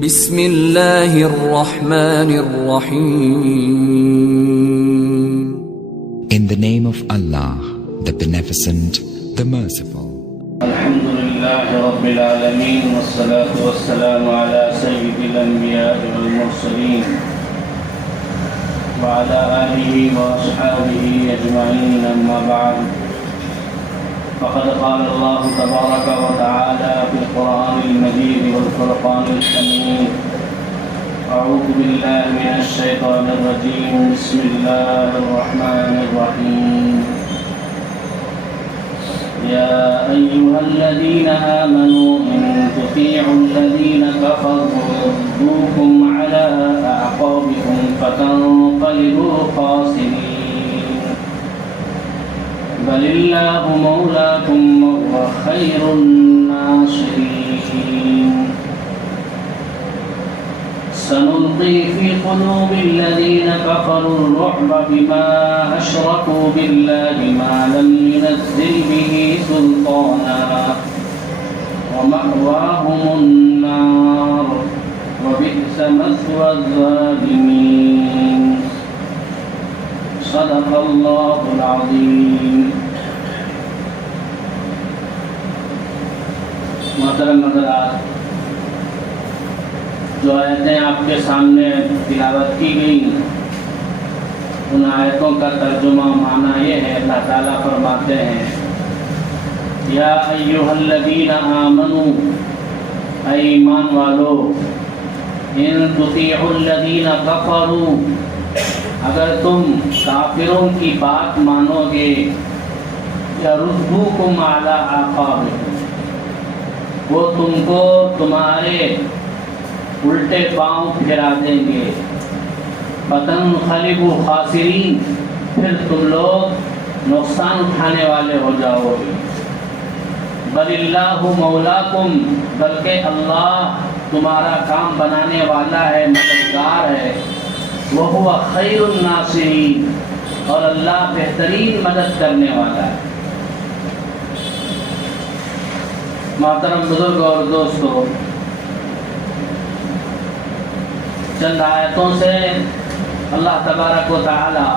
بسم اللہ الرحمن الرحیم. In the name of Allah, the Beneficent, the Merciful. الحمد لله رب العالمين والصلاة والسلام على سيد الأنبياء والمرسلين وعلى آله وأصحابه أجمعين، أما بعد، فقد قال الله تبارك وتعالى في القرآن المجيد والفرقان الحميد: أعوذ بالله من الشيطان الرجيم، بسم الله الرحمن الرحيم. يا أيها الذين آمنوا إن تطيعوا الذين كفروا يردوكم على أعقابكم فتنقلبوا خاسرين، بل الله مولاكم وهو خير الناصرين. سنلقي في قلوب الذين كفروا الرعب بما أشركوا بالله ما لم ينزل به سلطانا ومأواهم النار وبئس مثوى الظالمين. صدق الله العظيم. محترم حضرات، جو آیتیں آپ کے سامنے تلاوت کی گئی، ان آیتوں کا ترجمہ معنی یہ ہے، اللہ تعالیٰ فرماتے ہیں: یا ایھا الذین آمنوا، اے ایمان والو، ان تطیعوا الذین کفروا، اگر تم کافروں کی بات مانو گے، یردوکم علی اعقابکم، وہ تم کو تمہارے الٹے پاؤں پھرا دیں گے، فتنقلبوا خاسرین، پھر تم لوگ نقصان اٹھانے والے ہو جاؤ گے. بل اللہ مولاکم، بلکہ اللہ تمہارا کام بنانے والا ہے، مددگار ہے. وہو خیر الناصرین، اور اللہ بہترین مدد کرنے والا ہے. محترم بزرگ اور دوستو، چند آیتوں سے اللہ تبارک و تعالی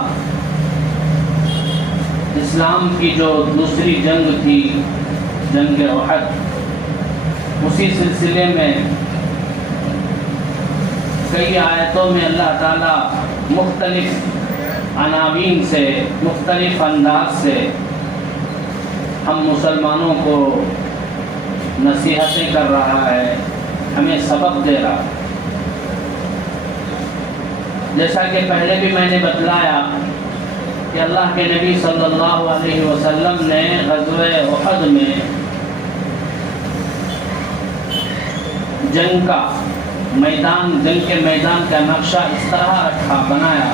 اسلام کی جو دوسری جنگ تھی، جنگ احد، اسی سلسلے میں کئی آیتوں میں اللہ تعالی مختلف عناوین سے، مختلف انداز سے ہم مسلمانوں کو نصیحتیں کر رہا ہے، ہمیں سبق دے رہا ہے. جیسا کہ پہلے بھی میں نے بتلایا کہ اللہ کے نبی صلی اللہ علیہ وسلم نے غزوہ احد میں جنگ کے میدان کا نقشہ اس طرح بنایا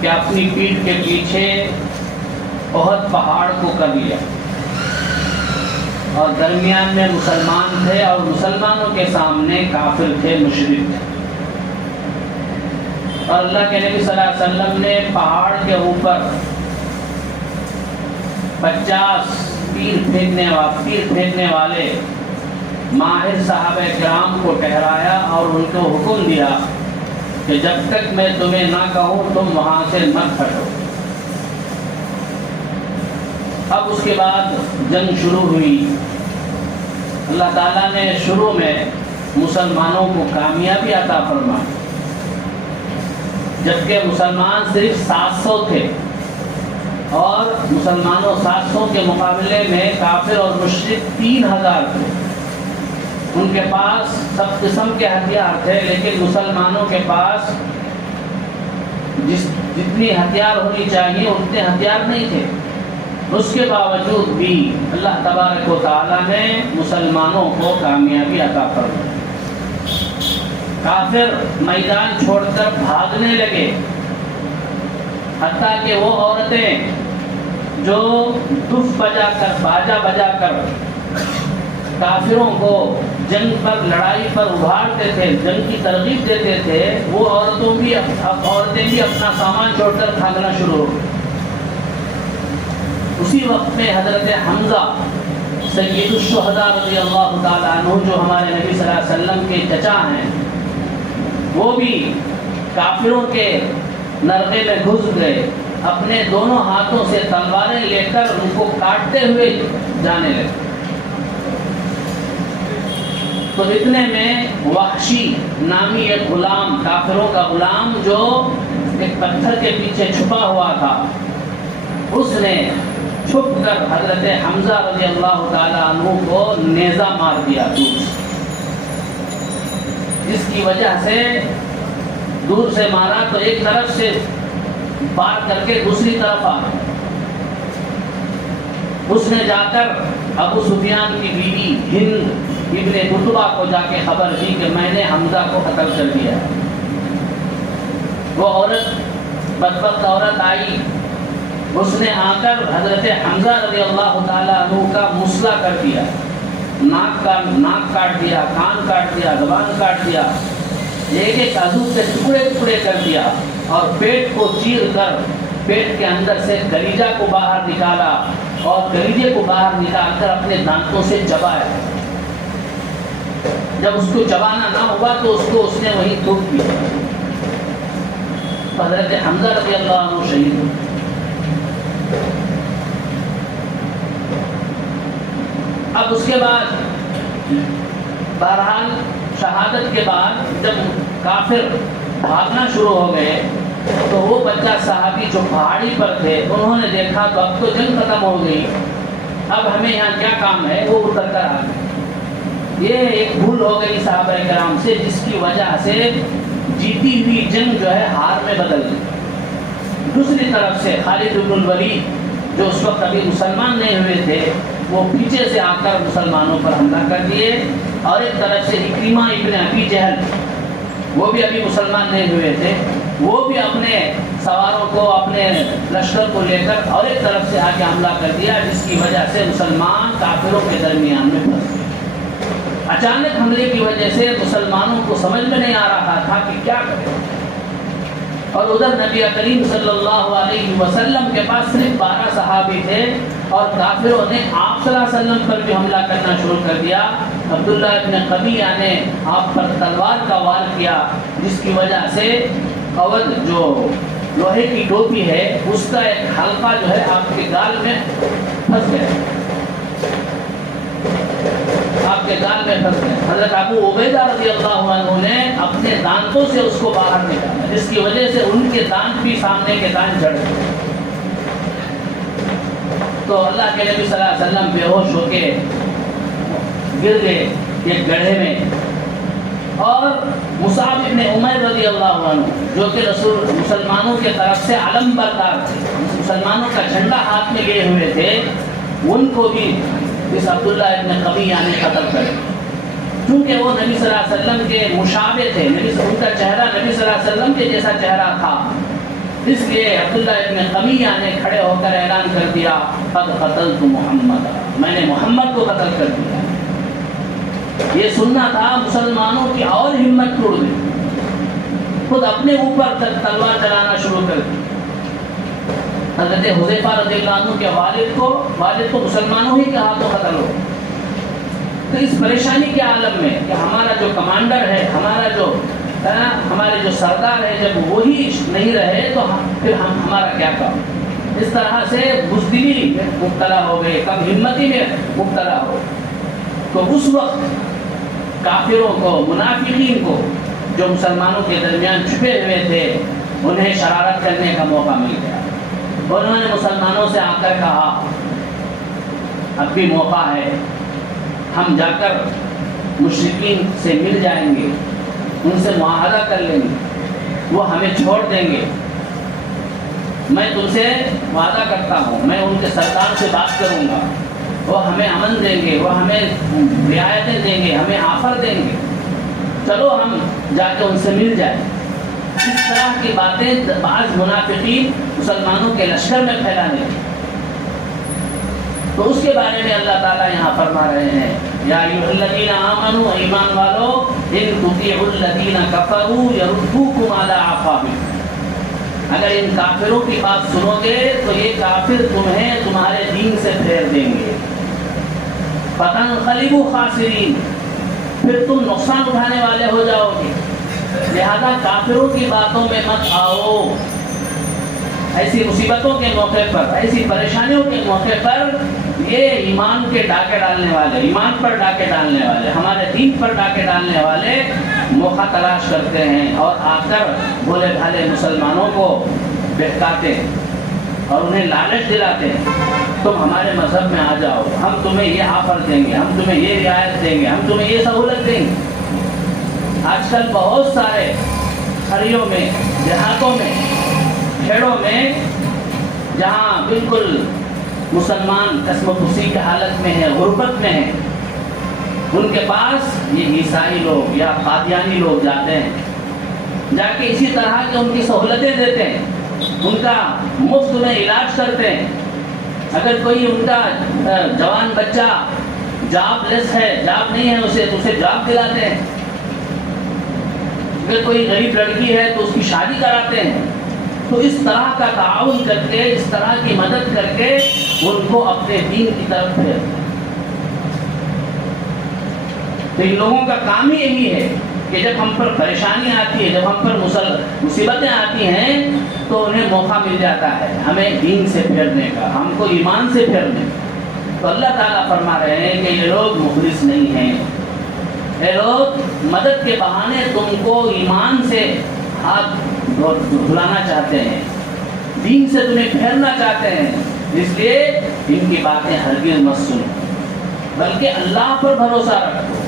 کہ اپنی پیٹھ کے پیچھے احد پہاڑ کو کر لیا، اور درمیان میں مسلمان تھے، اور مسلمانوں کے سامنے کافر تھے، مشرک تھے. اور اللہ کے نبی صلی اللہ علیہ وسلم نے پہاڑ کے اوپر 50 تیر پھینکنے والے ماہر صحابہ کرام کو ٹھہرایا اور ان کو حکم دیا کہ جب تک میں تمہیں نہ کہوں تم وہاں سے مت ہٹو. اب اس کے بعد جنگ شروع ہوئی. اللہ تعالیٰ نے شروع میں مسلمانوں کو کامیابی عطا فرمائی، جبکہ مسلمان صرف 700 تھے، اور مسلمانوں 700 کے مقابلے میں کافر اور مشرک 3000 تھے. ان کے پاس سب قسم کے ہتھیار تھے، لیکن مسلمانوں کے پاس جتنی ہتھیار ہونی چاہیے اتنے ہتھیار نہیں تھے. اس کے باوجود بھی اللہ تبارک و تعالیٰ نے مسلمانوں کو کامیابی عطا فرمائی. کافر میدان چھوڑ کر بھاگنے لگے، حتیٰ کہ وہ عورتیں جو دف باجا بجا کر کافروں کو جنگ پر، لڑائی پر ابھارتے تھے، جنگ کی ترغیب دیتے تھے، وہ عورتیں بھی اپنا سامان چھوڑ کر بھاگنا شروع ہو گئی. اسی وقت میں حضرت حمزہ سید الشہداء رضی اللہ تعالیٰ عنہ جو ہمارے نبی صلی اللہ علیہ وسلم کے چچا ہیں، وہ بھی کافروں کے نرغے میں گھس گئے، اپنے دونوں ہاتھوں سے تلواریں لے کر ان کو کاٹتے ہوئے جانے لگے۔ تو اتنے میں وحشی نامی ایک غلام، کافروں کا غلام جو ایک پتھر کے پیچھے چھپا ہوا تھا، اس نے چھپ کر حضرت حمزہ رضی اللہ تعالیٰ عنہ کو نیزہ مار دیا دور سے، جس کی وجہ سے دور سے مارا تو ایک طرف سے پار کر کے دوسری طرف آ گیا۔ اس نے جا کر ابو سفیان کی بیوی ہند ابن عتبہ کو جا کے خبر دی کہ میں نے حمزہ کو قتل کر دیا۔ وہ عورت، بدبخت عورت آئی، اس نے آ کر حضرت حمزہ رضی اللہ تعالیٰ عنہ کا مسئلہ کر دیا، ناک کاٹ دیا، کان کاٹ دیا، زبان کاٹ دیا، ایک ایک عضو کے ٹکڑے ٹکڑے کر دیا، اور پیٹ کو چیر کر پیٹ کے اندر سے کلیجہ کو باہر نکالا، اور کلیجے کو باہر نکال کر اپنے دانتوں سے چبایا۔ جب اس کو چبانا نہ ہوا تو اس نے وہیں تھوک دیا۔ حضرت حمزہ رضی اللہ عنہ شہید ہوئے۔ اب اس کے بعد بہرحال شہادت کے بعد جب کافر بھاگنا شروع ہو گئے تو وہ بچہ صحابی جو پہاڑی پر تھے انہوں نے دیکھا تو اب تو جنگ ختم ہو گئی، اب ہمیں یہاں کیا کام ہے، وہ اتر کر آ گئے۔ یہ ایک بھول ہو گئی صحابہ کرام سے، جس کی وجہ سے جیتی ہوئی جنگ جو ہے ہار میں بدل گئی۔ دوسری طرف سے خالد بن الولید جو اس وقت ابھی مسلمان نہیں ہوئے تھے، وہ پیچھے سے آ کر مسلمانوں پر حملہ کر دیے، اور ایک طرف سے اکرمہ ابن ابی جہل، وہ بھی ابھی مسلمان نہیں ہوئے تھے، وہ بھی اپنے سواروں کو، اپنے لشکر کو لے کر اور ایک طرف سے آ کے حملہ کر دیا، جس کی وجہ سے مسلمان کافروں کے درمیان میں پھنس گئے۔ اچانک حملے کی وجہ سے مسلمانوں کو سمجھ میں نہیں آ رہا تھا کہ کیا کریں، اور ادھر نبی کریم صلی اللہ علیہ وسلم کے پاس صرف 12 صحابی تھے، اور کافروں نے آپ صلی اللہ علیہ وسلم پر بھی حملہ کرنا شروع کر دیا۔ عبداللہ ابن قبیعہ نے آپ پر تلوار کا وار کیا، جس کی وجہ سے قود جو لوہے کی ٹوپی ہے اس کا ایک حلقہ جو ہے آپ کے گال میں پھنس گیا، آپ کے گال میں پھنس گیا۔ حضرت ابو عبیدہ رضی اللہ عنہ نے اپنے دانتوں سے اس کو باہر نکالا، جس کی وجہ سے ان کے دانت بھی سامنے کے دانت جھڑ گئے۔ تو اللہ کے نبی صلی اللہ علیہ وسلم بے ہوش ہو کے گر گئے ایک گڑھے میں، اور مصعب ابن عمیر رضی اللہ عنہ جو کہ رسول مسلمانوں کے طرف سے علم بردار تھے، مسلمانوں کا جھنڈا ہاتھ میں لیے ہوئے تھے، ان کو بھی اس عبداللہ ابن قبیعہ نے قتل کر دیا، کیونکہ وہ نبی صلی اللہ علیہ وسلم کے مشابہ تھے، ان کا چہرہ نبی صلی اللہ علیہ وسلم کے جیسا چہرہ تھا، اس لیے عبداللہ ابن قبیعہ نے کھڑے ہو کر اعلان کر دیا، قد قتلت محمد، میں نے محمد کو قتل کر دیا۔ یہ سننا تھا مسلمانوں کی اور ہمت ٹوٹ گئی، خود اپنے اوپر تلوار چلانا شروع کر دی۔ حضرت حذیفہ رضی اللہ عنہ کے والد کو مسلمانوں ہی کے ہاتھوں قتل ہو۔ تو اس پریشانی کے عالم میں کہ ہمارا جو کمانڈر ہے، ہمارے جو سردار ہے، جب وہی نہیں رہے تو پھر ہمارا کیا کام؟ اس طرح سے بزدلی میں مبتلا ہو گئے، کم ہمتی میں مبتلا ہو۔ تو اس وقت کافروں کو، منافقین کو، جو مسلمانوں کے درمیان چھپے ہوئے تھے، انہیں شرارت کرنے کا موقع مل گیا۔ انہوں نے مسلمانوں سے آ کر کہا، اب بھی موقع ہے، ہم جا کر مشرکین سے مل جائیں گے، ان سے معاہدہ کر لیں گے، وہ ہمیں چھوڑ دیں گے۔ میں تم سے وعدہ کرتا ہوں، میں ان کے سردار سے بات کروں گا، وہ ہمیں امن دیں گے، وہ ہمیں رعایتیں دیں گے، ہمیں آفر دیں گے، چلو ہم جا کے ان سے مل جائیں۔ اس طرح کی باتیں بعض منافقین مسلمانوں کے لشکر میں پھیلانے لگے۔ تو اس کے بارے میں اللہ تعالیٰ یہاں فرما رہے ہیں، یا ایھا الذین آمنوا، ایمان والو، ان تطیعوا الذین کفروا یردوکم علی اعقابکم، اگر ان کافروں کی بات سنو گے تو یہ کافر تمہیں تمہارے دین سے پھیر دیں گے۔ فتنقلبوا خاسرین، پھر تم نقصان اٹھانے والے ہو جاؤ گے۔ لہذا کافروں کی باتوں میں مت آؤ۔ ایسی مصیبتوں کے موقع پر، ایسی پریشانیوں کے موقع پر یہ ایمان کے ڈاکے ڈالنے والے، ایمان پر ڈاکے ڈالنے والے، ہمارے دین پر ڈاکے ڈالنے والے موقع تلاش کرتے ہیں اور آ کر بھولے بھالے مسلمانوں کو بہکاتے ہیں اور انہیں لالچ دلاتے ہیں، تم ہمارے مذہب میں آ جاؤ، ہم تمہیں یہ آفر دیں گے، ہم تمہیں یہ رعایت دیں گے، ہم تمہیں یہ سہولت دیں گے۔ آج کل بہت سارے قریوں میں، دیہاتوں میں، کھیڑوں میں، جہاں بالکل مسلمان قسم خوشی کی حالت میں ہے، غربت میں ہے، ان کے پاس یہ عیسائی لوگ یا قادیانی لوگ جاتے ہیں، جا کے اسی طرح کے ان کی سہولتیں دیتے ہیں، ان کا مفت میں علاج کرتے ہیں۔ اگر کوئی ان کا جوان بچہ جاب لیس ہے، جاب نہیں ہے اسے، تو اسے جاب دلاتے ہیں۔ اگر کوئی غریب لڑکی ہے تو اس کی شادی کراتے ہیں۔ تو اس طرح کا تعاون کر کے، اس طرح کی مدد کر کے ان کو اپنے دین کی طرف پھیر۔ تو ان لوگوں کا کام ہی یہی ہے کہ جب ہم پر پریشانی آتی ہے، جب ہم پر مصیبتیں آتی ہیں تو انہیں موقع مل جاتا ہے ہمیں دین سے پھیرنے کا، ہم کو ایمان سے پھیرنے کا۔ تو اللہ تعالیٰ فرما رہے ہیں کہ یہ لوگ مخلص نہیں ہیں، یہ لوگ مدد کے بہانے تم کو ایمان سے ہاتھ دھلانا چاہتے ہیں، دین سے تمہیں پھیرنا چاہتے ہیں۔ اس لیے ان کی باتیں ہرگز مت سنو، بلکہ اللہ پر بھروسہ رکھو۔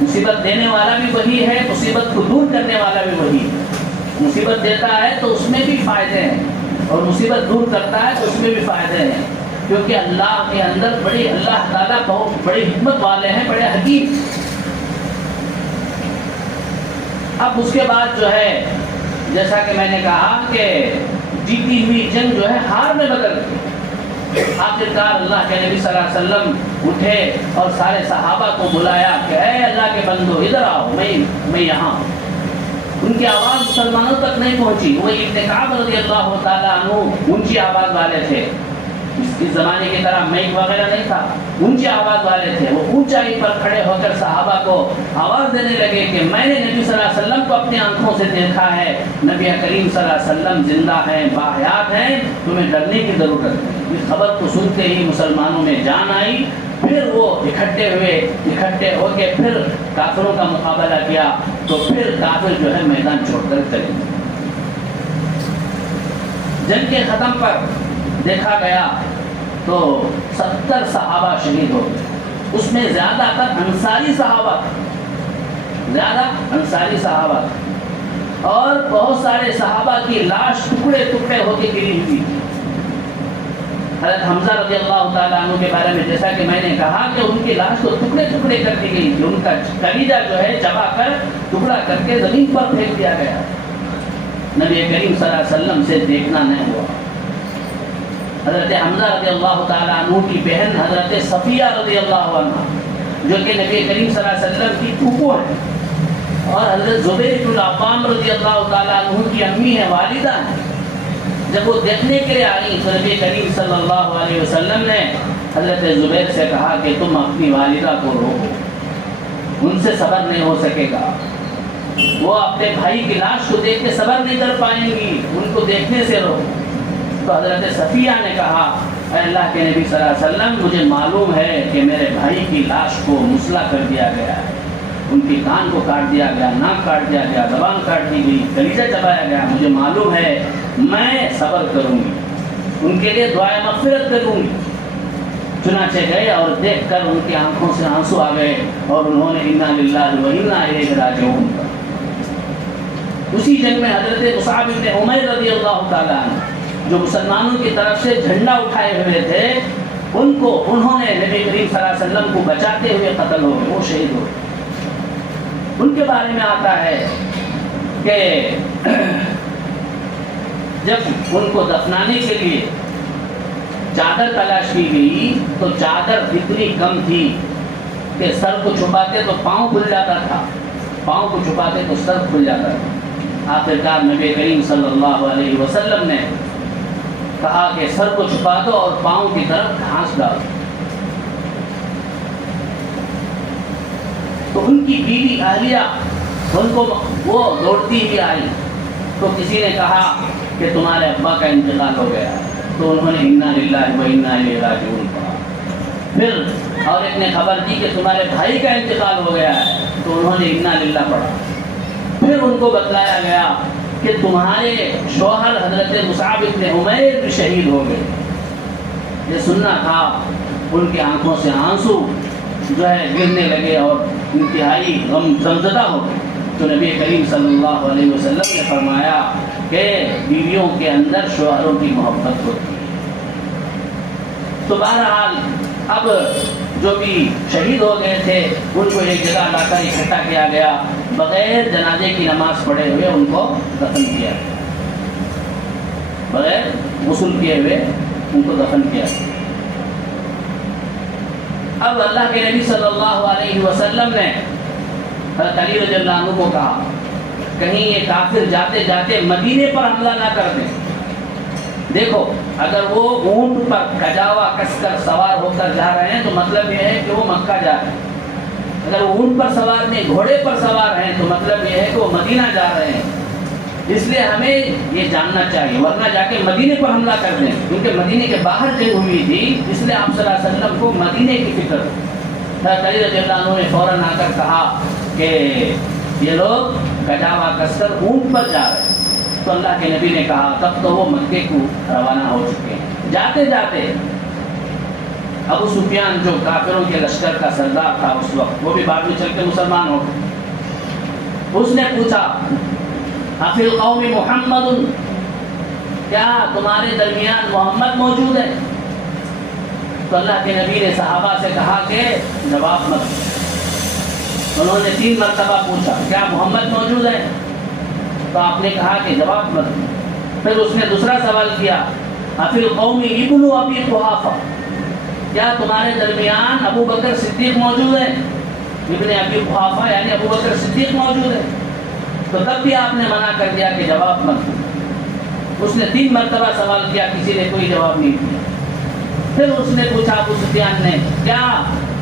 مصیبت دینے والا بھی وہی ہے، مصیبت کو دور کرنے والا بھی وہی ہے۔ مصیبت دیتا ہے تو اس میں بھی فائدے ہیں، اور مصیبت دور کرتا ہے تو اس میں بھی فائدے ہیں، کیونکہ اللہ کے اندر اللہ تعالیٰ بہت بڑی حکمت والے ہیں، بڑے حکیم۔ اب اس کے بعد جو ہے، جیسا کہ میں نے کہا کہ جیتی ہوئی جنگ جو ہے ہار میں بدل گئی۔ آخرکار اللہ کے نبی صلی اللہ علیہ وسلم اٹھے اور سارے صحابہ کو بلایا کہ اے اللہ کے بندو ادھر آؤ، میں یہاں ہوں۔ ان کی آواز مسلمانوں تک نہیں پہنچی۔ وہ ابن کعب رضی اللہ تعالیٰ عنہ اونچی آواز والے تھے، اس زمانے کی طرح مائک وغیرہ نہیں تھا، اونچی آواز والے تھے۔ وہ اونچائی پر کھڑے ہو کر صحابہ کو آواز دینے لگے کہ میں نے نبی صلی اللہ علیہ وسلم کو اپنی آنکھوں سے دیکھا ہے، نبی کریم صلی اللہ علیہ وسلم زندہ ہیں، باحیات ہیں، تمہیں ڈرنے کی ضرورت ہے۔ اس خبر کو سنتے ہی مسلمانوں میں جان آئی، پھر وہ اکٹھے ہو کے پھر کافروں کا مقابلہ کیا، تو پھر کافر جو ہے میدان چھوڑ کر چلے گئے۔ جنگ کے ختم پر دیکھا گیا تو 70 صحابہ شہید ہو گئے، اس میں زیادہ تر انصاری صحابہ تھے، اور بہت سارے صحابہ کی لاش ٹکڑے ٹکڑے ہو کے گری ہوئی تھی۔ حضرت حمزہ رضی اللہ تعالیٰ عنہ کے بارے میں جیسا کہ میں نے کہا کہ ان کی لاش کو ٹکڑے ٹکڑے کر دی گئی تھی، ان کا کلیجہ جو ہے چبا کر ٹکڑا کر کے زمین پر پھینک دیا گیا۔ نبی کریم صلی اللہ علیہ وسلم سے دیکھنا نہیں ہوا۔ حضرت حمزہ رضی اللہ تعالیٰ عنہ کی بہن حضرت صفیہ رضی اللہ عنہ، جو کہ نبی کریم صلی اللہ علیہ وسلم کی پھوپھو ہے، اور حضرت زبیر بن العوام رضی اللہ تعالیٰ عنہ کی امی ہے، والدہ ہیں، جب وہ دیکھنے کے لیے آئی تو نبی کریم صلی اللہ علیہ وسلم نے حضرت زبیر سے کہا کہ تم اپنی والدہ کو روکو، ان سے صبر نہیں ہو سکے گا، وہ اپنے بھائی کی لاش کو دیکھ کے صبر نہیں کر پائیں گی، ان کو دیکھنے سے روکو۔ تو حضرت صفیہ نے کہا اے اللہ کے نبی صلی اللہ علیہ وسلم، مجھے معلوم ہے کہ میرے بھائی کی لاش کو مسلح کر دیا گیا ہے، ان کی کان کو کاٹ دیا گیا، ناک کاٹ دیا گیا، زبان کاٹ دی گئی، کلیجہ چبایا گیا، مجھے معلوم ہے، میں صبر کروں گی، ان کے لیے دعائے مغفرت کروں گی۔ چنانچہ گئے اور دیکھ کر ان کی آنکھوں سے آنسو آ گئے، اور انہوں نے انا للہ و انا الیہ راجعون۔ اسی جنگ میں حضرت مصعب بن عمیر رضی اللہ تعالیٰ عنہ، جو مسلمانوں کی طرف سے جھنڈا اٹھائے ہوئے تھے، انہوں نے نبی کریم صلی اللہ علیہ وسلم کو بچاتے ہوئے قتل ہو گئے، وہ شہید ہو گئے۔ ان کے بارے میں آتا ہے کہ جب ان کو دفنانے کے لیے چادر تلاش کی گئی تو چادر اتنی کم تھی کہ سر کو چھپاتے تو پاؤں کھل جاتا تھا، پاؤں کو چھپاتے تو سر کھل جاتا تھا۔ آخرکار نبی کریم صلی اللہ علیہ وسلم نے کہا کہ سر کو چھپا دو اور پاؤں کی طرف گھاس ڈال دو۔ ان کی بیوی اہلیہ ان کو وہ دوڑتی ہوئی آئی تو کسی نے کہا کہ تمہارے ابا کا انتقال ہو گیا، تو انہوں نے انا للہ و انا الیہ راجعون پڑھا۔ پھر اور ایک نے خبر دی کہ تمہارے بھائی کا انتقال ہو گیا ہے، تو انہوں نے انا للہ پڑھا۔ پھر ان کو بتلایا گیا کہ تمہارے شوہر حضرت مصعب بن عمیر بھی شہید ہو گئے۔ یہ سننا تھا، ان کی آنکھوں سے آنسو جو ہے گرنے لگے اور انتہائی غم زدہ ہو گئے۔ تو نبی کریم صلی اللہ علیہ وسلم نے فرمایا کہ بیویوں کے اندر شوہروں کی محبت ہوتی ہے۔ تو بہرحال اب جو بھی شہید ہو گئے تھے ان کو ایک جگہ لا کر اکٹھا کیا گیا، بغیر جنازے کی نماز پڑھے ہوئے ان کو دفن کیا گیا، بغیر غسل کیے ہوئے ان کو دفن کیا گیا۔ اب اللہ کے نبی صلی اللہ علیہ وسلم نے حضرت علی رضی اللہ عنہ کو کہا کہیں یہ کافر جاتے جاتے مدینے پر حملہ نہ کر دیں۔ دیکھو اگر وہ اونٹ پر کجاوا کس کر سوار ہو کر جا رہے ہیں تو مطلب یہ ہے کہ وہ مکہ جا رہے ہیں، اگر وہ اونٹ پر سوار نہیں گھوڑے پر سوار ہیں تو مطلب یہ ہے کہ وہ مدینہ جا رہے ہیں۔ اس لیے ہمیں یہ جاننا چاہیے، ورنہ جا کے مدینے پر حملہ کر دیں، کیونکہ مدینے کے باہر جنگ ہوئی تھی، اس لیے آپ صلی اللہ علیہ وسلم کو مدینے کی فکر تھی۔ حضرت علی رضی اللہ عنہ نے فوراً آ کر کہا کہ یہ لوگ کجاوا کس کر اونٹ پر جا رہے ہیں۔ تو اللہ کے نبی نے کہا تب تو وہ مکے کو روانہ ہو چکے ہیں۔ جاتے جاتے ابو سفیان جو کافروں کے لشکر کا سردار تھا اس وقت، وہ بھی بعد میں چل کے مسلمان ہو گئے، اس نے پوچھا افی القوم محمد، کیا تمہارے درمیان محمد موجود ہے؟ تو اللہ کے نبی نے صحابہ سے کہا کہ جواب مت۔ انہوں نے 3 مرتبہ پوچھا کیا محمد موجود ہے؟ تو آپ نے کہا کہ جواب مت۔ پھر اس نے دوسرا سوال کیا افی القوم ابن ابی قحافہ، کیا تمہارے درمیان ابو بکر صدیق موجود ہے؟ ابن ابی قحافہ یعنی ابو بکر صدیق موجود ہے؟ تو تب بھی آپ نے منع کر دیا کہ جواب مت۔ اس نے 3 مرتبہ سوال کیا، کسی نے کوئی جواب نہیں دیا۔ پھر اس نے پوچھا ابو سفیان نے کیا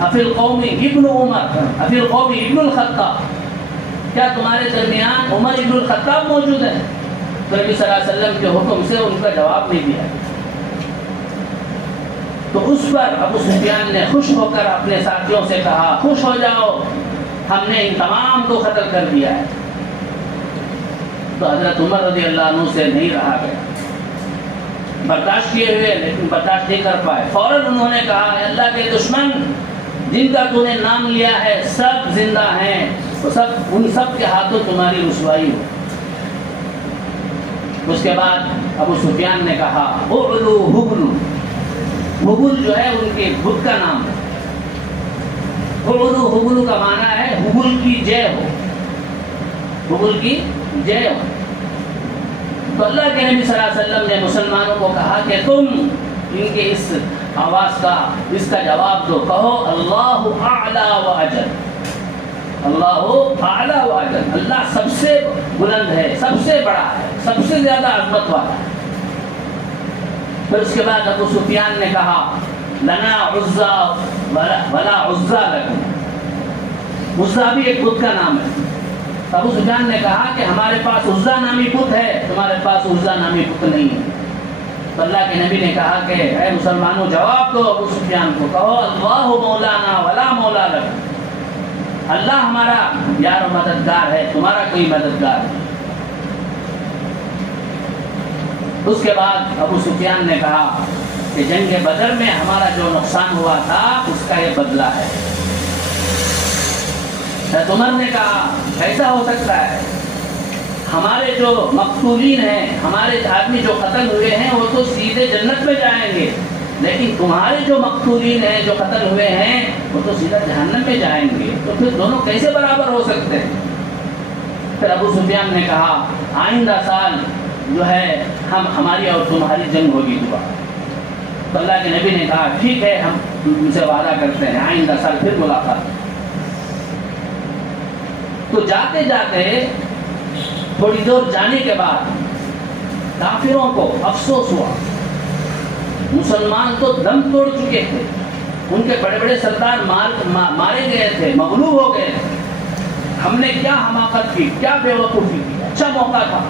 افی القوم ابن عمر افی القوم ابن الخطاب، کیا تمہارے درمیان عمر ابن الخطاب موجود ہے؟ تو نبی صلی اللہ علیہ وسلم کے حکم سے ان کا جواب نہیں دیا۔ تو اس پر ابو سفیان نے خوش ہو کر اپنے ساتھیوں سے کہا خوش ہو جاؤ، ہم نے ان تمام کو قتل کر دیا ہے۔ تو حضرت عمر رضی اللہ عنہ سے نہیں رہا گیا، برداشت کیے ہوئے لیکن برداشت نہیں کر پائے۔ فوراً انہوں نے کہا اے اللہ کے دشمن، جن کا تو نے نام لیا ہے سب زندہ ہیں، تو ان سب کے ہاتھوں تمہاری رسوائی ہو۔ اس کے بعد ابو سفیان نے کہا اعلو حبل، حبل جو ہے ان کے بت کا نام ہے، اعلو حبل کا معنی ہے حبل کی جے ہو، حبل کی جے ہو۔ تو اللہ کے نبی صلی اللہ علیہ وسلم نے مسلمانوں کو کہا کہ تم ان کے اس آواز کا اس کا جواب دو، کہو اللہ اعلی و اجل، اللہ اعلی و اجل، اللہ سب سے بلند ہے، سب سے بڑا ہے، سب سے زیادہ عظمت والا ہے۔ پھر اس کے بعد ابو سفیان نے کہا لنا عزا ولا عزا لکم، عزا بھی ایک بت کا نام ہے۔ ابو سفیان نے کہا کہ ہمارے پاس عزا نامی بت ہے، تمہارے پاس عزا نامی بت نہیں ہے۔ تو اللہ کے نبی نے کہا کہ اے مسلمانوں جواب دو ابو سفیان کو، کہو اللہ مولانا ولا مولا لکم، اللہ ہمارا یار و مددگار ہے، تمہارا کوئی مددگار نہیں۔ اس کے بعد ابو سفیان نے کہا کہ جنگ بدر میں ہمارا جو نقصان ہوا تھا اس کا یہ بدلہ ہے۔ حضرت عمر نے کہا ایسا ہو سکتا ہے، ہمارے جو مقتولین ہیں، ہمارے آدمی جو قتل ہوئے ہیں وہ تو سیدھے جنت میں جائیں گے، لیکن تمہارے جو مقتولین ہیں جو قتل ہوئے ہیں وہ تو سیدھا جہنم میں جائیں گے، تو پھر دونوں کیسے برابر ہو سکتے ہیں؟ پھر ابو سفیان نے کہا آئندہ سال جو ہے ہماری اور تمہاری جنگ ہوگی دوبارہ۔ تو اللہ کے نبی نے کہا ٹھیک ہے، ہم ان سے وعدہ کرتے ہیں آئندہ سال پھر ملاقات۔ تو جاتے جاتے تھوڑی دور جانے کے بعد کافروں کو افسوس ہوا، مسلمان تو دم توڑ چکے تھے، ان کے بڑے بڑے سردار مارے گئے تھے، مغلوب ہو گئے تھے، ہم نے کیا حماقت کی, کیا بے وقوفی کی. اچھا موقع تھا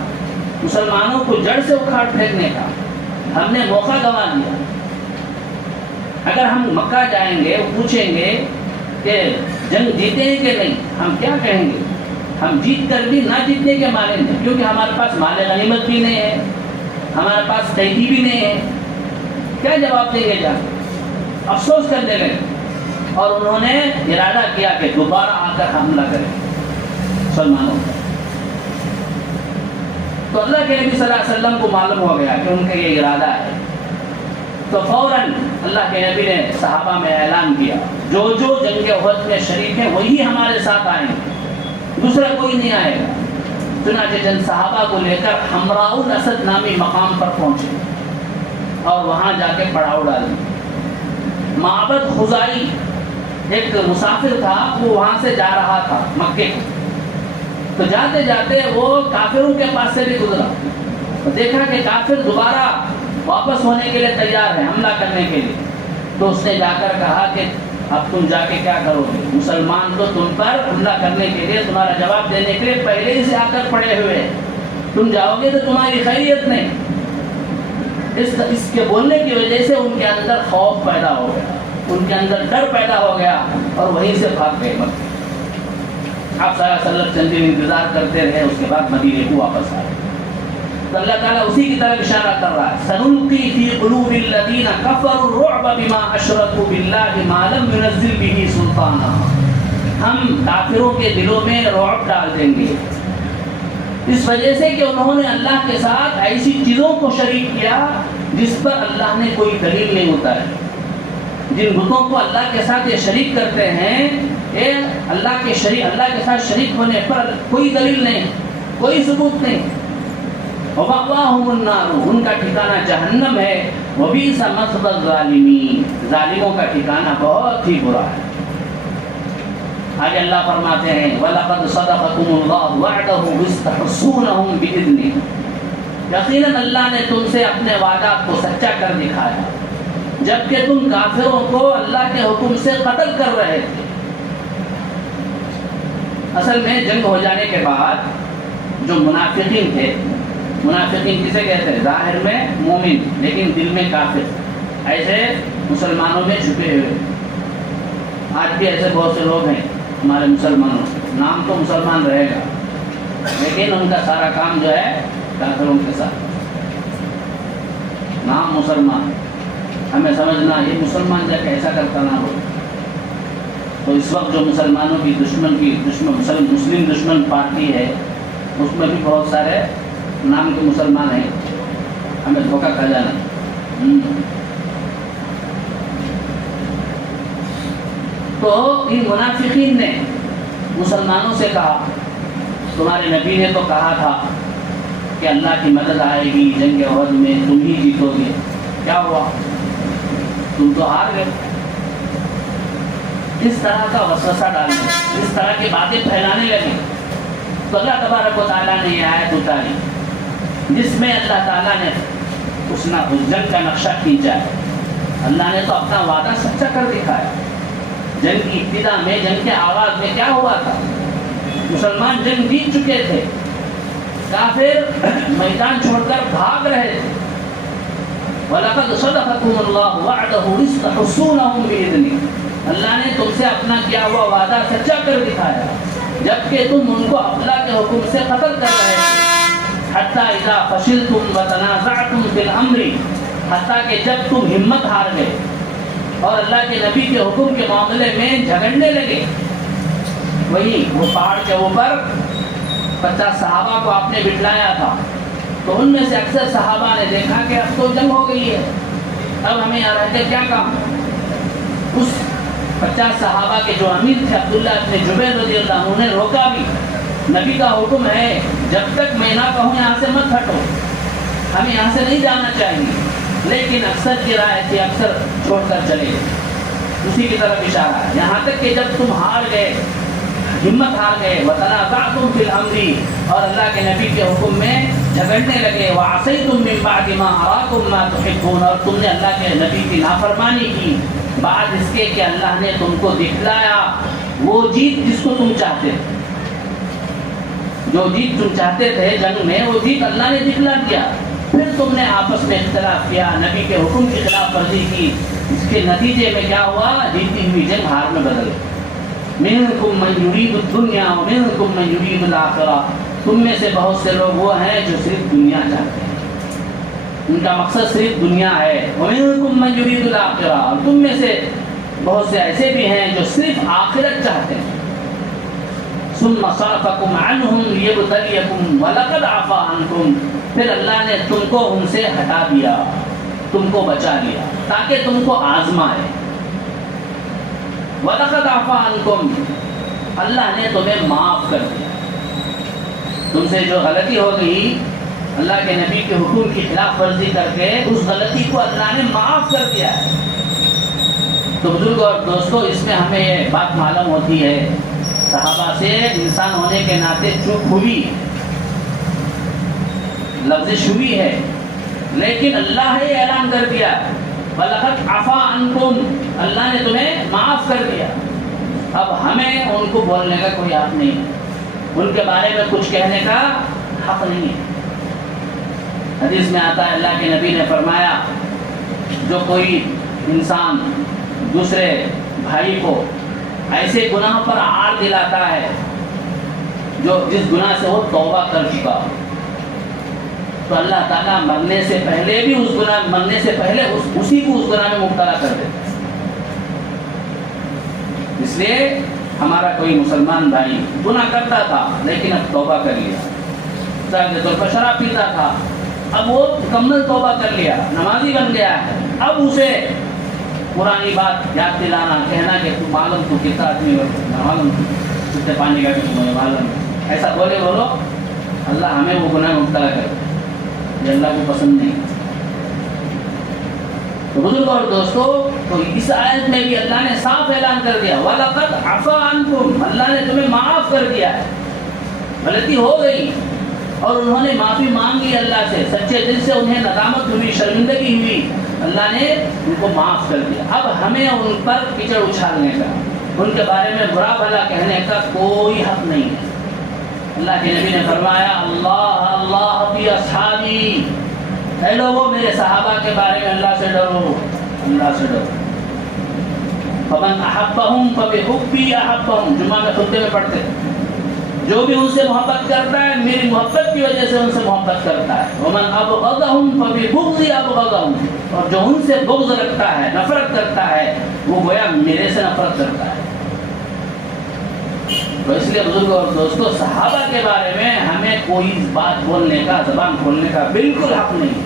مسلمانوں کو جڑ سے اکھاڑ پھینکنے کا, ہم نے موقع گنوا دیا. اگر ہم مکہ جائیں گے, پوچھیں گے کہ جنگ جیتے ہیں کہ نہیں, ہم کیا کہیں گے؟ ہم جیت کر بھی نہ جیتنے کے مانیں گے, کیونکہ ہمارے پاس مال غنیمت بھی نہیں ہے, ہمارے پاس قیدی بھی نہیں ہے. کیا جواب دیں گے؟ جا افسوس کرنے لگے, اور انہوں نے ارادہ کیا کہ دوبارہ آ کر حملہ کریں مسلمانوں پر. تو اللہ کے نبی صلی اللہ علیہ وسلم کو معلوم ہو گیا کہ ان کا یہ ارادہ ہے. تو فوراً اللہ کے نبی نے صحابہ میں اعلان کیا, جو جو جنگ احد میں شریک ہیں وہی ہمارے ساتھ آئیں گے, دوسرا کوئی نہیں آئے گا. چنانچہ چند صحابہ کو لے کر حمراء الاسد نامی مقام پر پہنچے اور وہاں جا کے پڑاؤ ڈالی. معبد خزائی ایک مسافر تھا, وہ وہاں سے جا رہا تھا مکے کو. تو جاتے جاتے وہ کافروں کے پاس سے بھی گزرا, دیکھا کہ کافر دوبارہ واپس ہونے کے لیے تیار ہے, حملہ کرنے کے لیے. تو اس نے جا کر کہا کہ اب تم جا کے کیا کرو گے؟ مسلمان تو تم پر حملہ کرنے کے لیے, تمہارا جواب دینے کے لیے پہلے ہی سے آ کر پڑے ہوئے ہیں, تم جاؤ گے تو تمہاری خیریت نہیں. اس کے بولنے کی وجہ سے ان کے اندر خوف پیدا ہو گیا, ان کے اندر ڈر پیدا ہو گیا, اور وہیں سے بھاگ گئے مکے. آپ صلی اللہ علیہ وسلم چند دن انتظار کرتے رہے, اس کے بعد مدینے کو واپس آئے. تو اللہ تعالیٰ اسی کی طرف اشارہ کر رہا ہے, سنلقی فی قلوب الذین کفروا الرعب بما اشرکوا باللہ ما لم ينزل به سلطانا. ہم کافروں کے دلوں میں رعب ڈال دیں گے اس وجہ سے کہ انہوں نے اللہ کے ساتھ ایسی چیزوں کو شریک کیا جس پر اللہ نے کوئی دلیل نہیں اتاری. جن بتوں کو اللہ کے ساتھ یہ شریک کرتے ہیں, اللہ کے ساتھ شریک ہونے پر کوئی دلیل نہیں, کوئی ثبوت نہیں. وَمَأْوَاهُمُ النَّارُ, ان کا ٹھکانہ جہنم ہے. وَبِئْسَ مَثْوَى الظَّالِمِينَ, ظالموں کا ٹھکانہ بہت ہی برا ہے. آگے اللہ فرماتے ہیں وَلَقَدْ صَدَقَكُمُ اللَّهُ وَعْدَهُ وَاسْتَحْسُونَهُمْ بِإِذْنِهِ, یقیناً اللہ نے تم سے اپنے وعدات کو سچا کر دکھایا جبکہ تم کافروں کو اللہ کے حکم سے قتل کر رہے تھے. اصل میں جنگ ہو جانے کے بعد جو منافقین تھے, منافقین کسے کہتے ہیں؟ ظاہر میں مومن لیکن دل میں کافر, ایسے مسلمانوں میں چھپے ہوئے. آج بھی ایسے بہت سے لوگ ہیں ہمارے مسلمانوں, نام تو مسلمان رہے گا لیکن ان کا سارا کام جو ہے کافروں کے ساتھ. نام مسلمان, ہمیں سمجھنا یہ مسلمان جا کے ایسا کرتا نہ ہو. تو اس وقت جو مسلمانوں کی مسلم دشمن پارٹی ہے, اس میں بھی بہت سارے نام کے مسلمان ہیں, ہمیں دھوکہ کھا جانا. تو ان منافقین نے مسلمانوں سے کہا, تمہارے نبی نے تو کہا تھا کہ اللہ کی مدد آئے گی جنگ احد میں, تم ہی جیتو گے. کیا ہوا؟ تم تو ہار گئے. اس طرح کا وسوسہ ڈالنے, اس طرح کی باتیں پھیلانے لگے. تو اللہ تبارک و تعالیٰ نے یہ آیت اتاری جس میں اللہ تعالیٰ نے اس جنگ کا نقشہ کھینچا ہے. اللہ نے تو اپنا وعدہ سچا کر دکھایا. جنگ کی ابتدا میں, جنگ کے آغاز میں کیا ہوا تھا؟ مسلمان جنگ جیت چکے تھے, کافر میدان چھوڑ کر بھاگ رہے تھے. وَلَقَدْ صَدَقَكُمُ اللَّهُ وَعْدَهُ وَاسْتَحْسُونَهُمْ بِإِذْنِهِ, اللہ نے تم سے اپنا کیا ہوا وعدہ سچا کر دکھایا جبکہ تم ان کو اللہ کے حکم سے قتل کر رہے تھے. حتیٰ اذا فشلتم وتنازعتم فی الامر, حتیٰ کہ جب تم ہمت ہار گئے اور اللہ کے نبی کے حکم کے معاملے میں جھگڑنے لگے. وہی وہ پہاڑ کے اوپر 50 صحابہ کو آپ نے بٹھلایا تھا, تو ان میں سے اکثر صحابہ نے دیکھا کہ اب تو جنگ ہو گئی ہے, اب ہمیں یہاں رہ کے کیا کام. اس 50 صحابہ کے جو امیر تھے عبداللہ ابن جبیر رضی اللہ عنہ نے روکا بھی. نبی کا حکم ہے جب تک میں نہ کہوں یہاں سے مت ہٹو, ہمیں یہاں سے نہیں جانا چاہیے. لیکن اکثر کی رائے تھی اکثر چھوڑ کر چلے گئے. اسی کی طرف اشارہ ہے, یہاں تک کہ جب تم ہار گئے, ہمت ہار گئے, وتنازعتم فی الامر, اور اللہ کے نبی کے حکم میں جھگڑنے لگے, وعصیتم من بعد ما اراکم ما تحبون, اور تم نے اللہ کے نبی کی نافرمانی کی بعد اس کے کہ اللہ نے تم کو دکھلایا وہ جیت جس کو تم چاہتے. جو جیت تم چاہتے تھے جنگ میں وہ جیت اللہ نے دکھلا دیا. پھر تم نے آپس میں اختلاف کیا, نبی کے حکم کی خلاف ورزی کی, اس کے نتیجے میں کیا ہوا؟ جیتی ہوئی جنگ ہار میں بدل گئی. منکم من یرید الدنیا ومنکم من یرید الآخرہ, تم میں سے بہت سے لوگ وہ ہیں جو صرف دنیا چاہتے ہیں, ان کا مقصد صرف دنیا ہے. ومنکم من یرید الآخرہ, اور تم میں سے بہت سے ایسے بھی ہیں جو صرف آخرت چاہتے ہیں. ثم صرفکم عنہم لیبتلیکم ولقد عفا عنکم, پھر اللہ نے تم کو ان سے ہٹا دیا, تم کو بچا لیا تاکہ تم کو آزمائے. وَلَقَدْ عَفَا عَنْكُمْ, اللہ نے تمہیں معاف کر دیا. تم سے جو غلطی ہو گئی اللہ کے نبی کے حکم کی خلاف ورزی کر کے, اس غلطی کو اللہ نے معاف کر دیا ہے. تو بزرگ اور دوستو, اس میں ہمیں یہ بات معلوم ہوتی ہے صحابہ سے انسان ہونے کے ناطے چوک ہوئی, لفظ شوی ہے, لیکن اللہ نے اعلان کر دیا وَلَقَدْ عَفَا عَنْكُمْ, اللہ نے تمہیں معاف کر دیا. اب ہمیں ان کو بولنے کا کوئی حق نہیں ہے, ان کے بارے میں کچھ کہنے کا حق نہیں ہے. حدیث میں آتا ہے اللہ کے نبی نے فرمایا, جو کوئی انسان دوسرے بھائی کو ایسے گناہ پر آڑ دلاتا ہے جو جس گناہ سے وہ توبہ کر چکا, تو اللہ تعالیٰ مرنے سے پہلے بھی اس گناہ مرنے سے پہلے اسی کو اس گناہ میں مبتلا کر دیتا ہے. اس لیے ہمارا کوئی مسلمان بھائی گناہ کرتا تھا لیکن اب توبہ کر لیا, مثال کے طور پر شراب پیتا تھا, اب وہ مکمل توبہ کر لیا, نمازی بن گیا ہے, اب اسے پرانی بات یاد دلانا, کہنا کہ تو معلوم تو کتنا آدمی معلوم کتنے پانی کا کہ تمہیں معلوم, ایسا بولے بولو اللہ ہمیں وہ گناہ مبتلا کر, یہ اللہ کو پسند نہیں. تو بزرگ اور دوستو, تو اس آیت میں بھی اللہ نے صاف اعلان کر دیا وَلَقَدْ عَفَا عَنْكُمْ, اللہ نے تمہیں معاف کر دیا ہے. غلطی ہو گئی اور انہوں نے معافی مانگی اللہ سے, سچے دل سے انہیں ندامت ہوئی, شرمندگی ہوئی, اللہ نے ان کو معاف کر دیا. اب ہمیں ان پر کیچڑ اچھالنے کا, ان کے بارے میں برا بھلا کہنے کا کوئی حق نہیں ہے. اللہ کے نبی نے فرمایا اللہ اللہ فی اصحابی, اے لوگوں میرے صحابہ کے بارے میں اللہ سے ڈرو, اللہ سے ڈرو. فمن احبہم فبحبی احبہم, جمعہ میں خطبے میں پڑھتے, جو بھی ان سے محبت کرتا ہے میری محبت کی وجہ سے ان سے محبت کرتا ہے. ومن ابغضہم فببغضی ابغضہم, اور جو ان سے بغض رکھتا ہے, نفرت کرتا ہے, وہ گویا میرے سے نفرت کرتا ہے. تو اس لیے بزرگ اور دوستو, صحابہ کے بارے میں ہمیں کوئی بات بولنے کا, زبان کھولنے کا بالکل حق نہیں.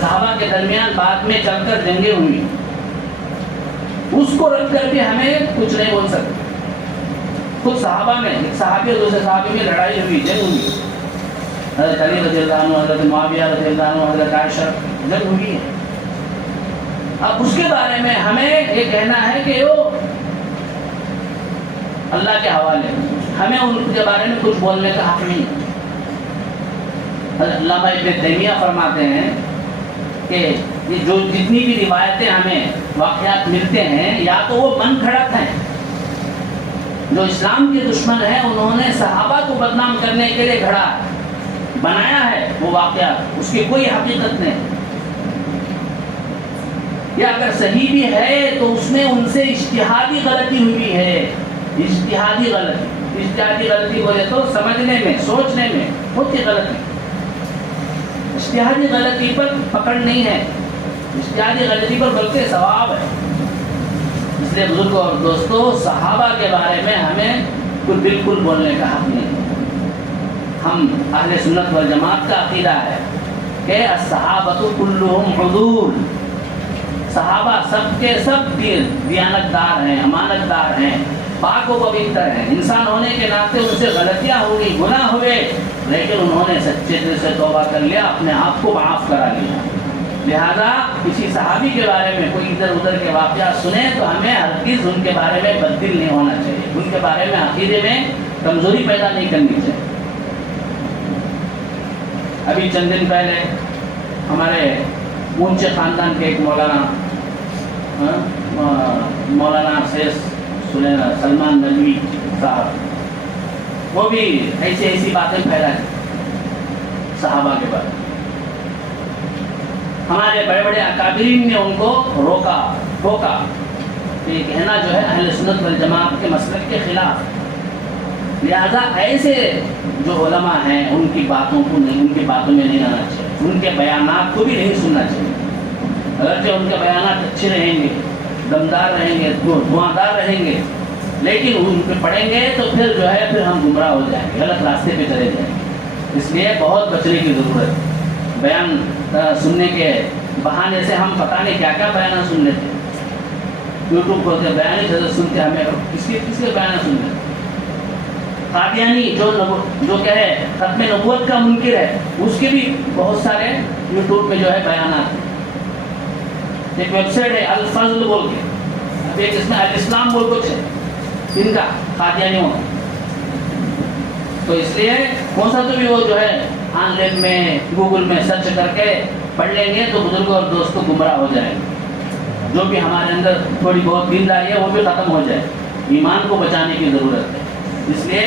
صحابہ کے درمیان بعد میں چل کر جنگیں ہوئی, اس کو رکھ کر بھی ہمیں کچھ نہیں بول سکتے. خود صحابہ میں ایک صحابی اور دوسرے صحابی میں لڑائی ہوئی, جنگ ہوئی, حضرت علی رضی اللہ عنہ, حضرت معاویہ رضی اللہ عنہ, حضرت عائشہ, جنگ ہوئی ہے. اب اس کے بارے میں ہمیں یہ کہنا ہے کہ وہ اللہ کے حوالے, ہمیں ان کے بارے میں کچھ بولنے کا حق نہیں. علامہ ابن تیمیہ فرماتے ہیں کہ یہ جو جتنی بھی روایتیں ہمیں واقعات ملتے ہیں, یا تو وہ من گھڑت ہیں, جو اسلام کے دشمن ہیں انہوں نے صحابہ کو بدنام کرنے کے لیے گھڑا بنایا ہے وہ واقعات, اس کی کوئی حقیقت نہیں. یا اگر صحیح بھی ہے تو اس میں ان سے اجتہادی غلطی ہوئی ہے. اجتہادی غلطی بولے تو سمجھنے میں, سوچنے میں ہوتی غلطی. اجتہادی غلطی پر پکڑ نہیں ہے, اجتہادی غلطی پر بلکہ ثواب ہے. اس لیے بزرگوں اور دوستو, صحابہ کے بارے میں ہمیں کوئی بالکل بولنے کا حق نہیں. ہم اہل سنت والجماعت کا عقیدہ ہے کہ الصحابۃ کلھم عدول, صحابہ سب کے سب دیانت دار ہیں, امانت دار ہیں, پاک و پوتر ہیں. انسان ہونے کے ناطے ان سے غلطیاں ہوئی, گناہ ہوئے, لیکن انہوں نے سچے دل سے توبہ کر لیا, اپنے آپ کو معاف کرا لیا. لہذا کسی صحابی کے بارے میں کوئی ادھر ادھر کے واقعات سنیں تو ہمیں ہرگز ان کے بارے میں بددل نہیں ہونا چاہیے, ان کے بارے میں عقیدے میں کمزوری پیدا نہیں کرنی چاہیے. ابھی چند دن پہلے ہمارے اونچے خاندان کے ایک مولانا سلمان ندوی صاحب, وہ بھی ایسی باتیں پھیلائیں صحابہ کے بارے میں. ہمارے بڑے بڑے اکابرین نے ان کو روکا ٹوکا. یہ کہنا جو ہے اہل سنت والجماعت کے مسلک کے خلاف. لہذا ایسے جو علماء ہیں ان کی باتوں میں نہیں آنا چاہیے, ان کے بیانات کو بھی نہیں سننا چاہیے. اگرچہ ان کے بیانات اچھے رہیں گے, دمدار رہیں گے, دھواں رہیں گے, لیکن ان پہ پڑھیں گے تو پھر ہم گمراہ ہو جائیں گے, غلط راستے پہ چلے جائیں گے. اس لیے بہت بچنے کی ضرورت ہے. بیان سننے کے بہانے سے ہم پتہ نہیں کیا کیا بیان سن لیتے. یوٹیوب کھولتے بیان ہی سنتے, ہمیں کس کے بیان سن لیتے. قادیانی جو کہ ہے ختم نبوت کا منکر ہے, اس کے بھی بہت سارے یوٹیوب پہ جو ہے بیانات ہیں. ایک ویب سائٹ ہے الفضل بول کے, اب ایک اس میں الاسلام بول کچھ ہے ان کا قادیانیوں کا. تو اس لیے کون سا تو بھی وہ جو ہے آن لائن میں گوگل میں سرچ کر کے پڑھ لیں گے تو بزرگوں اور دوستوں گمراہ ہو جائیں گے. جو بھی ہمارے اندر تھوڑی بہت دینداری ہے وہ بھی ختم ہو جائے. ایمان کو بچانے کی ضرورت ہے. اس لیے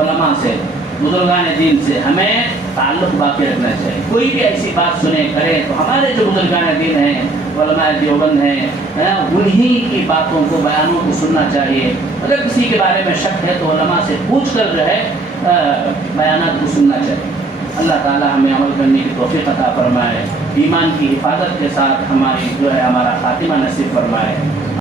علماء سے, بزرگان دین سے ہمیں تعلق باقی رکھنا چاہیے. کوئی بھی ایسی بات سنے کرے تو ہمارے جو بزرگان دین ہیں, علماء دیوبند ہیں, انہی کی باتوں کو, بیانوں کو سننا چاہیے. اگر کسی کے بارے میں شک ہے تو علماء سے پوچھ کر جو ہے بیانات کو سننا چاہیے. اللہ تعالی ہمیں عمل کرنے کی توفیق عطا فرمائے, ایمان کی حفاظت کے ساتھ ہمارا خاتمہ نصیب فرمائے.